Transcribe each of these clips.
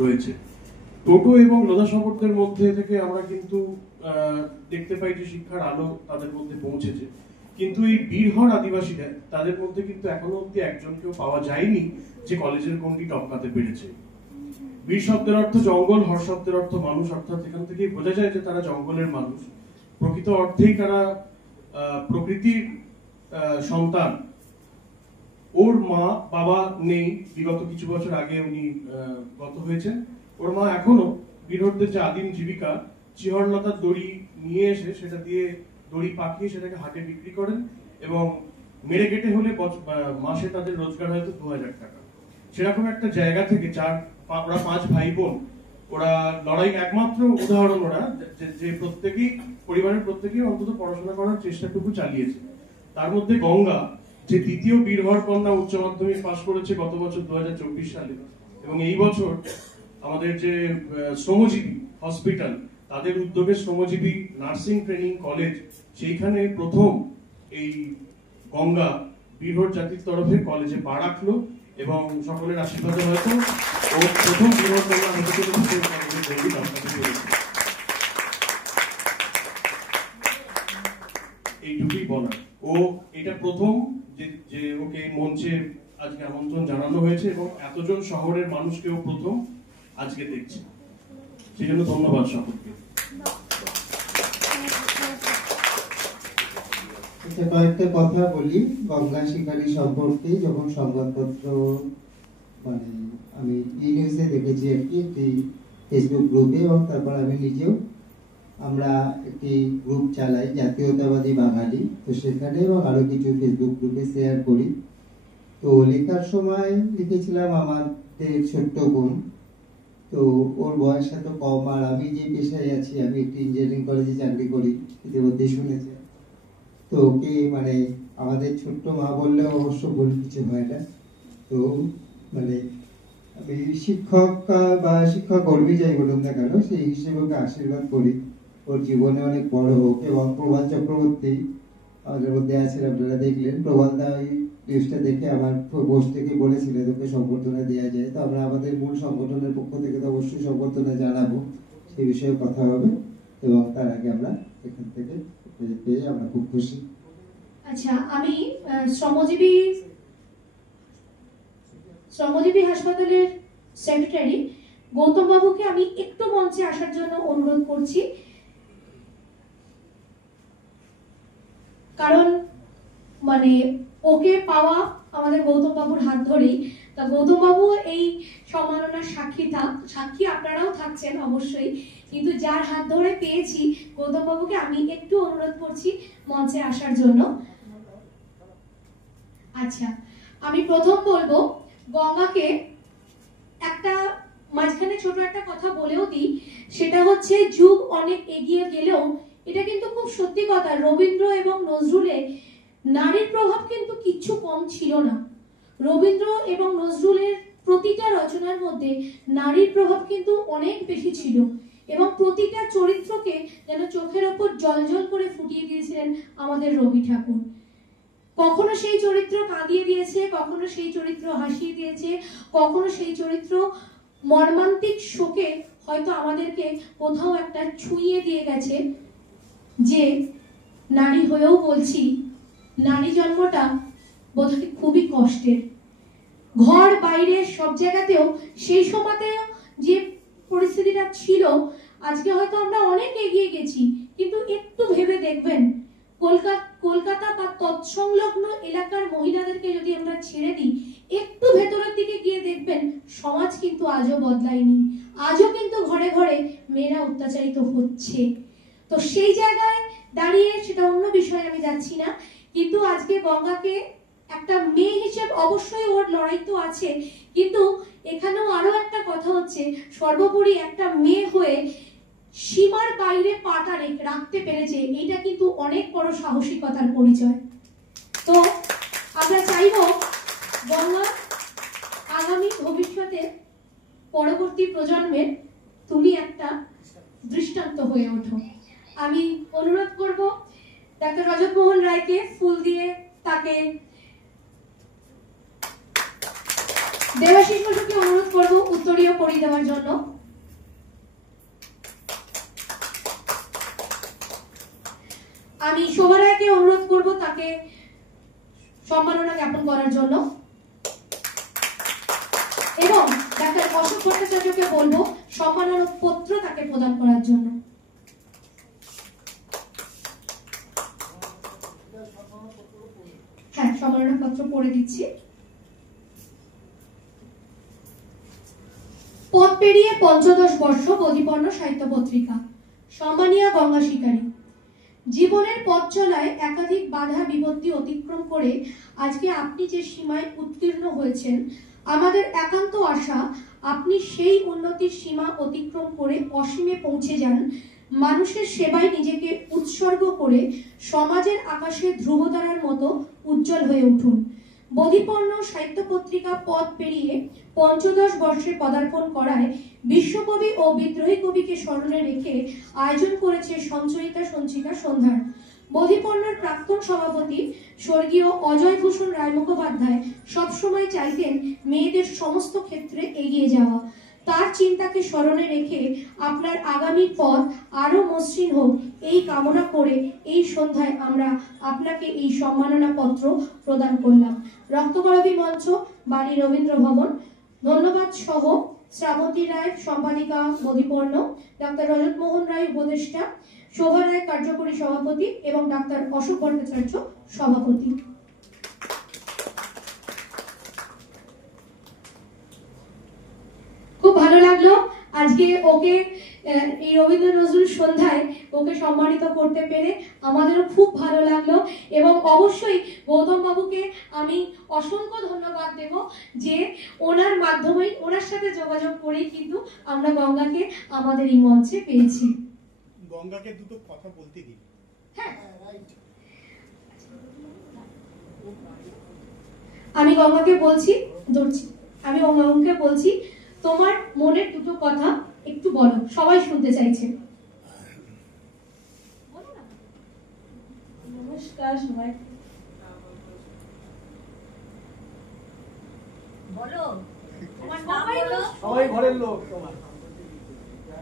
রয়েছে। টোটো এবং লোধা শবরদের মধ্যে থেকে আমরা কিন্তু দেখতে পাই যে শিক্ষার আলো তাদের মধ্যে পৌঁছেছে, কিন্তু এই বীরহর আদিবাসীরা, তাদের মধ্যে কিন্তু এখনো অব্দি একজনকেও পাওয়া যায়নি যে কলেজের গণ্ডি টপকাতে পেরেছে। বীর শব্দের অর্থ জঙ্গল, হর শব্দের অর্থ মানুষ, অর্থাৎ এখান থেকেই বোঝা যায় যে তারা জঙ্গলের মানুষ, প্রকৃত অর্থেই তারা প্রকৃতির সন্তান। ওর মা বাবা নেই, বিগত কিছু বছর আগে উনি গত হয়েছেন। ওর মা এখনো বীরহরদের যে আদিম জীবিকা, চিহরলতার দড়ি নিয়ে এসে সেটা দিয়ে দড়ি পাকিয়ে সেটাকে হাটে বিক্রি করেন, এবং মেরে কেটে হলে মাসে তাদের রোজগার হয়তো 2000 টাকা। সেরকম একটা জায়গা থেকে ওরা 5 ভাই বোন, ওরা লড়াই, একমাত্র উদাহরণ ওরা যে প্রত্যেকেই, পরিবারের প্রত্যেকেই অন্তত পড়াশোনা করার চেষ্টাটুকু চালিয়েছে। তার মধ্যে গঙ্গা, যে দ্বিতীয় বীরহর কন্যা উচ্চ মাধ্যমিক পাশ করেছে গত বছর 2024 সালে, এবং এই বছর আমাদের যে শ্রমজীবী হসপিটাল, তাদের উদ্যোগে শ্রমজীবী নার্সিং ট্রেনিং কলেজ, সেইখানে প্রথম এই গঙ্গা বীরহর জাতির তরফে কলেজে পা রাখলো, এবং সকলের আশীর্বাদে হয়তো ও প্রথম বীরহর কন্যা হতে চলেছে কলেজের গণ্ডি টপকাতে পেরেছে। এইটুকুই বলার। ও এটা প্রথম যে ওকে মঞ্চে আজকে আমন্ত্রণ জানানো হয়েছে, এবং এতজন শহরের মানুষকেও প্রথম আজকে দেখছে, সেই জন্য ধন্যবাদ সকলকে। কয়েকটা কথা বলি গঙ্গা শিকারী সম্পর্কে। যখন সংবাদপত্র, মানে আমি ই নিউজে দেখেছি একটি ফেসবুক গ্রুপে, এবং তারপর আমি নিজেও, আমরা একটি গ্রুপ চালাই জাতীয়তাবাদী বাঙালি, তো সেখানে এবং আরো কিছু ফেসবুক গ্রুপে শেয়ার করি। তো লেখার সময় লিখেছিলাম আমাদের ছোট্ট বোন, তো ওর বয়স এত কম, আর আমি যে পেশায় আছি, আমি একটি ইঞ্জিনিয়ারিং কলেজে চাকরি করি, ইতিমধ্যে শুনেছে। তো ওকে মানে আমাদের ছোট্ট মা বললেও অবশ্য ভুল কিছু হয় না। তো মানে আমি শিক্ষক বা শিক্ষক কর্মী যাই বলুন না কেন, সেই হিসেবে ওকে আশীর্বাদ করি, ওর জীবনে অনেক বড় হোক। এবং প্রবাল চক্রবর্তী আমাদের মধ্যে আছেন, আপনারা দেখলেন, প্রবালদা ওই নিউজটা দেখে আমার পোস্ট থেকে বলেছিলেন ওকে সংবর্ধনা দেওয়া যায়, তো আমরা আমাদের মূল সংগঠনের পক্ষ থেকে তো অবশ্যই সংবর্ধনা জানাবো, সেই বিষয়ে কথা হবে। এবং তার আগে আমরা এখান থেকে পেয়ে আমরা খুব খুশি। আচ্ছা, আমি শ্রমজীবী হাসপাতালের সেক্রেটারি গৌতম বাবুকে আমি একটু মঞ্চে আসার জন্য অনুরোধ করছি, কারণ মানে ওকে পাওয়া আমাদের গৌতম বাবুর হাত ধরেই। তা গৌতম বাবু এই সম্মাননার সাক্ষী আপনারাও থাকছেন অবশ্যই, কিন্তু যার হাত ধরে পেয়েছি গৌতম বাবুকে আমি একটু অনুরোধ করছি মঞ্চে আসার জন্য। আচ্ছা, আমি প্রথম বলবো গঙ্গাকে একটা মাঝখানে ছোট একটা কথা বলেও দিই, সেটা হচ্ছে যুগ অনেক এগিয়ে গেলেও এটা কিন্তু খুব সত্যি কথা, রবীন্দ্র এবং নজরুলের নারীর প্রভাব কিন্তু কিচ্ছু কম ছিল না। রবীন্দ্র এবং নজরুলের প্রতিটা রচনার মধ্যে নারীর প্রভাব কিন্তু অনেক বেশি ছিল, এবং প্রতিটা চরিত্রকে যেন চোখের ওপর জলজল করে ফুটিয়ে দিয়েছিলেন আমাদের রবি ঠাকুর। কখনো সেই চরিত্র কাঁদিয়ে দিয়েছে, কখনো সেই চরিত্র হাসিয়ে দিয়েছে, কখনো সেই চরিত্র মর্মান্তিক শোকে হয়তো আমাদেরকে কোথাও একটা ছুঁয়ে দিয়ে গেছে, যে নারী হয়েও বলছি নারী জন্মটা বোধহয় খুবই কষ্টের। ঘর বাইরে সব জায়গাতেও সেই সময়তেও যে পরিস্থিতিটা ছিল, আজকে হয়তো আমরা অনেক এগিয়ে গেছি, কিন্তু একটু ভেবে দেখবেন কলকাতা বা তৎসংলগ্ন এলাকার মহিলাদেরকে যদি আমরা ছেড়ে দিই, একটু ভেতরের দিকে গিয়ে দেখবেন সমাজ কিন্তু আজও বদলায়নি, আজও কিন্তু ঘরে ঘরে মেয়েরা অত্যাচারিত হচ্ছে। তো সেই জায়গায় দাঁড়িয়ে, সেটা অন্য বিষয়ে আমি যাচ্ছি না, কিন্তু আজকে গঙ্গাকে একটা মেয়ে হিসেবে অবশ্যই ওর লড়াই তো আছে, কিন্তু এখানেও আরো একটা কথা হচ্ছে, সর্বোপরি একটা মেয়ে হয়ে সীমার বাইরে পাটা রাখতে পেরেছে, এটা কিন্তু অনেক বড় সাহসিকতার পরিচয়। তো আমরা চাইব গঙ্গা আগামী ভবিষ্যতে পরবর্তী প্রজন্মের তুমি একটা দৃষ্টান্ত হয়ে ওঠো। আমি অনুরোধ করব ডাক্তার রজত মোহন রায়কে ফুল দিয়ে তাকে দেবাশিস বসুকে অনুরোধ করব উত্তরীয় পরিয়ে দেওয়ার জন্য। আমি শোভা রায়কে অনুরোধ করব তাকে সম্মাননা জ্ঞাপন করার জন্য এবং ডাক্তার অশোক ভট্টাচার্যকে বলবো সম্মাননা পত্র তাকে প্রদান করার জন্য। হ্যাঁ, সম্মাননা পত্র পড়ে দিচ্ছি। পথ পেরিয়ে ৫৫ বর্ষ বোধিপর্ণ সাহিত্য পত্রিকা। সম্মানীয়া গঙ্গা শিকারী, জীবনের পথ চলায় একাধিক বাধা বিপত্তি অতিক্রম করে আজকে আপনি যে সীমায় উত্তীর্ণ হয়েছেন, আমাদের একান্ত আশা আপনি সেই উন্নতির সীমা অতিক্রম করে অসীমে পৌঁছে যান, মানুষের সেবায় নিজেকে উৎসর্গ করে সমাজের আকাশে ধ্রুবতারার মতো উজ্জ্বল হয়ে উঠুন। বোধিপর্ণ সাহিত্য পত্রিকা পথ পেরিয়ে ৫৫ বর্ষে পদার্পণ করায় বিশ্বকবি ও বিদ্রোহী কবিকে স্মরণে রেখে আয়োজন করেছে সঞ্চয়িতা সঞ্চিকা সন্ধ্যার। বোধিপর্ণের প্রাক্তন সভাপতি স্বর্গীয় অজয় ভূষণ রায় মুখোপাধ্যায় সবসময় চাইতেন মেয়েদের সমস্ত ক্ষেত্রে এগিয়ে যাওয়া। তার চিন্তাকে স্মরণে রেখে আপনার আগামী পথ আরো মসৃণ হোক এই কামনা করে এই সন্ধ্যায় আমরা আপনাকে এই সম্মাননা পত্র প্রদান করলাম। রক্তকরবী মঞ্চ, বাণী রবীন্দ্র ভবন। ধন্যবাদ সহ শ্রাবন্তী রায় সম্পাদিকা বোধিপর্ণ, ডাক্তার রজত মোহন রায় উপদেষ্টা, শোভা রায় কার্যকরী সভাপতি এবং ডাক্তার অশোক ভট্টাচার্য সভাপতি। খুব ভালো লাগলো আজকে ওকে এই রবীন্দ্র নজরুল সন্ধ্যায় ওকে সম্মানিত করতে পেরে, আমাদেরও খুব ভালো লাগলো এবং অবশ্যই গৌতম বাবুকে আমি অসংখ্য ধন্যবাদ দেব যে ওনার মাধ্যমে, ওনার সাথে যোগাযোগ করেই কিন্তু আমরা গঙ্গাকে আমাদের এই মঞ্চে পেয়েছি। গঙ্গাকে দুটো কথা বলতে দিন। হ্যাঁ, আমি গঙ্গাকে বলছি, আমি গঙ্গাকে বলছি তোমার মনের দুটো কথা একটু বলো, সবাই শুনতে চাইছে। নমস্কার সবাই। বলো, তোমার সবাই বলো, সবাই ঘরের লোক তোমার।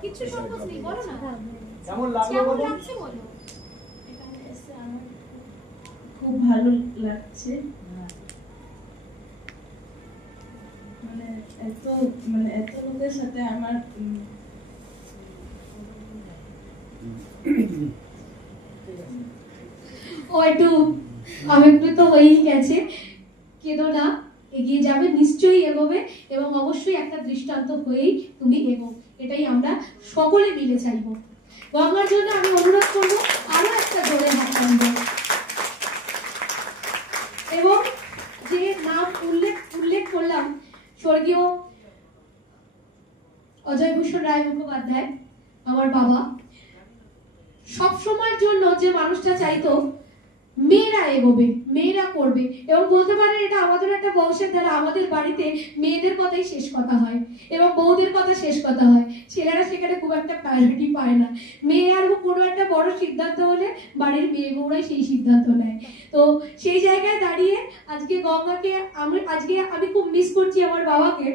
কিছু সংকোচ নেই, বলো না কেমন লাগলো কেমন বলো? লাগছে বলো। এখানে এসে আমার খুব ভালো লাগছে। এত লোকের সাথে আমার ও একটু আবেগপ্রীত হয়েই গেছে। কেঁদো না, এগিয়ে যাবে, নিশ্চয়ই এগোবে এবং অবশ্যই একটা দৃষ্টান্ত হয়েই তুমি এগো, এটাই আমরা সকলে মিলে চাইবো। গঙ্গার জন্য আমি অনুরোধ করবো আরো একটা জোরে হাত টানবে এবং যে নাম উল্লেখ করলাম, স্বর্গীয় অজয় ভূষণ রায় মুখোপাধ্যায়, আমার বাবা, সব সময়ের জন্য যে মানুষটা চাইতো মেয়েরা এগোবে, মেয়েরা করবে এবং বলতে পারেন এটা আমাদের একটা বংশের দ্বারা, আমাদের বাড়িতে মেয়েদের কথাই শেষ কথা হয় এবং বউদের কথা শেষ কথা হয়, ছেলেরা সেখানে খুব একটা প্রায়োরিটি পায় না। মেয়ে আর কোনো একটা বড় সিদ্ধান্ত হলে বাড়ির মেয়ে বউরাই সেই সিদ্ধান্ত নেয়। তো সেই জায়গায় দাঁড়িয়ে আজকে গঙ্গাকে আমি খুব মিস করছি আমার বাবাকে।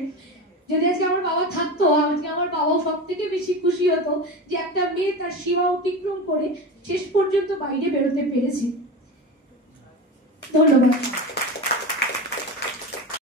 যদি আজকে আমার বাবা থাকতো, আজকে আমার বাবাও সব থেকে বেশি খুশি হতো যে একটা মেয়ে তার সীমা অতিক্রম করে শেষ পর্যন্ত বাইরে বেরোতে পেরেছে। ধন্যবাদ।